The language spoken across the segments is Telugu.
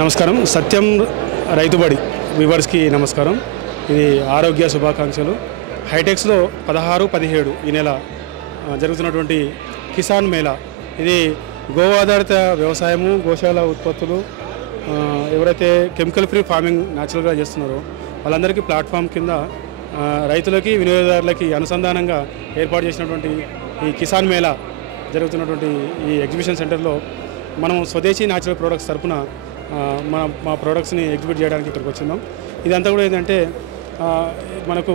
నమస్కారం. సత్యం రైతుబడి వ్యూవర్స్కి నమస్కారం. ఇది ఆరోగ్య శుభాకాంక్షలు. హైటెక్స్లో 16, 17 ఈ నెల జరుగుతున్నటువంటి కిసాన్ మేళా, ఇది గో ఆధారిత వ్యవసాయము, గోశాల ఉత్పత్తులు, ఎవరైతే కెమికల్ ఫ్రీ ఫార్మింగ్ న్యాచురల్గా చేస్తున్నారో వాళ్ళందరికీ ప్లాట్ఫామ్ కింద రైతులకి వినియోగదారులకి అనుసంధానంగా ఏర్పాటు చేసినటువంటి ఈ కిసాన్ మేళా జరుగుతున్నటువంటి ఈ ఎగ్జిబిషన్ సెంటర్లో మనం స్వదేశీ న్యాచురల్ ప్రోడక్ట్స్ తరఫున మా ప్రోడక్ట్స్ని ఎగ్జిబిట్ చేయడానికి ఇక్కడికి వచ్చిన్నాం. ఇదంతా కూడా ఏంటంటే మనకు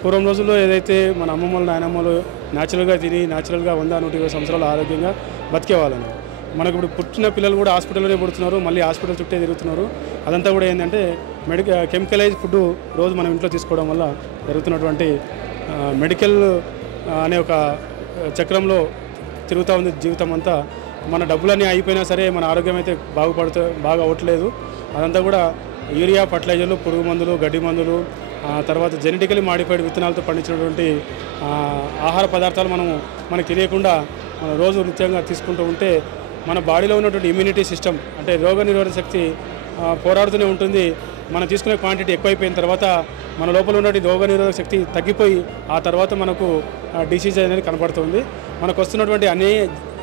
పూర్వం రోజుల్లో ఏదైతే మన అమ్మమ్మలు నాయనమ్మలు న్యాచురల్గా తిని న్యాచురల్గా 100-120 సంవత్సరాలు ఆరోగ్యంగా బతికేవాళ్ళని, మనకు ఇప్పుడు పుట్టిన పిల్లలు కూడా హాస్పిటల్లోనే పుడుతున్నారు, మళ్ళీ హాస్పిటల్ చుట్టే తిరుగుతున్నారు. అదంతా కూడా ఏంటంటే కెమికలైజ్ ఫుడ్ రోజు మనం ఇంట్లో తీసుకోవడం వల్ల జరుగుతున్నటువంటి మెడికల్ అనే ఒక చక్రంలో తిరుగుతూ ఉంది జీవితం అంతా. మన డబ్బులన్నీ అయిపోయినా సరే మన ఆరోగ్యం అయితే బాగా అవ్వట్లేదు. అదంతా కూడా యూరియా, ఫర్టిలైజర్లు, పురుగు మందులు, గడ్డి మందులు, తర్వాత జెనెటికలీ మాడిఫైడ్ విత్తనాలతో పండించినటువంటి ఆహార పదార్థాలు మనకు తెలియకుండా మన రోజు నిత్యంగా తీసుకుంటూ ఉంటే మన బాడీలో ఉన్నటువంటి ఇమ్యూనిటీ సిస్టమ్ అంటే రోగ నిరోధక శక్తి పోరాడుతూనే ఉంటుంది. మనం తీసుకునే క్వాంటిటీ ఎక్కువైపోయిన తర్వాత మన లోపల ఉన్నటువంటి రోగ నిరోధక శక్తి తగ్గిపోయి ఆ తర్వాత మనకు డిసీజ్ అనేది కనపడుతుంది. మనకు వస్తున్నటువంటి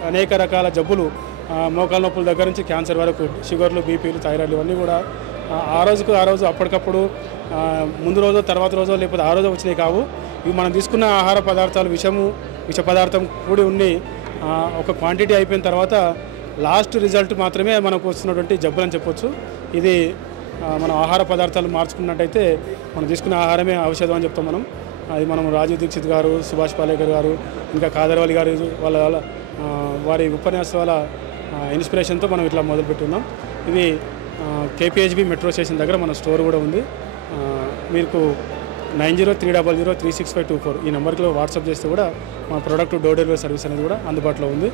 అనేక రకాల జబ్బులు, మోకాల నొప్పుల దగ్గర నుంచి క్యాన్సర్ వరకు, షుగర్లు, బీపీలు, థైరాయిడ్లు ఇవన్నీ కూడా ఆ రోజు అప్పటికప్పుడు ముందు రోజు తర్వాత రోజు లేకపోతే ఆ రోజు వచ్చినాయి కావు. ఇవి మనం తీసుకున్న ఆహార పదార్థాలు విష పదార్థం కూడి ఉండి ఒక క్వాంటిటీ అయిపోయిన తర్వాత లాస్ట్ రిజల్ట్ మాత్రమే మనకు వస్తున్నటువంటి జబ్బులు అని చెప్పొచ్చు. ఇది మనం ఆహార పదార్థాలు మార్చుకున్నట్టయితే మనం తీసుకునే ఆహారమే ఔషధం అని చెప్తాం మనం. అది మనం రాజీవ్ దీక్షిత్ గారు, సుభాష్ పాలేకర్ గారు, ఇంకా కాదర్వాలి గారు వారి ఉపన్యాసాల ఇన్స్పిరేషన్తో మనం ఇట్లా మొదలుపెట్టున్నాం. ఇవి కేపీహెచ్బి మెట్రో స్టేషన్ దగ్గర మన స్టోర్ కూడా ఉంది. మీకు 9030036524 ఈ నెంబర్కి వాట్సాప్ చేస్తే కూడా మా ప్రోడక్ట్ డోర్ డెలివరీ సర్వీస్ అనేది కూడా అందుబాటులో ఉంది.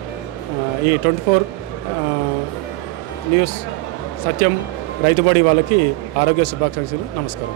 ఈ 24 న్యూస్ సత్యం రైతుబడి వాళ్ళకి ఆరోగ్య శుభాకాంక్షలు. నమస్కారం.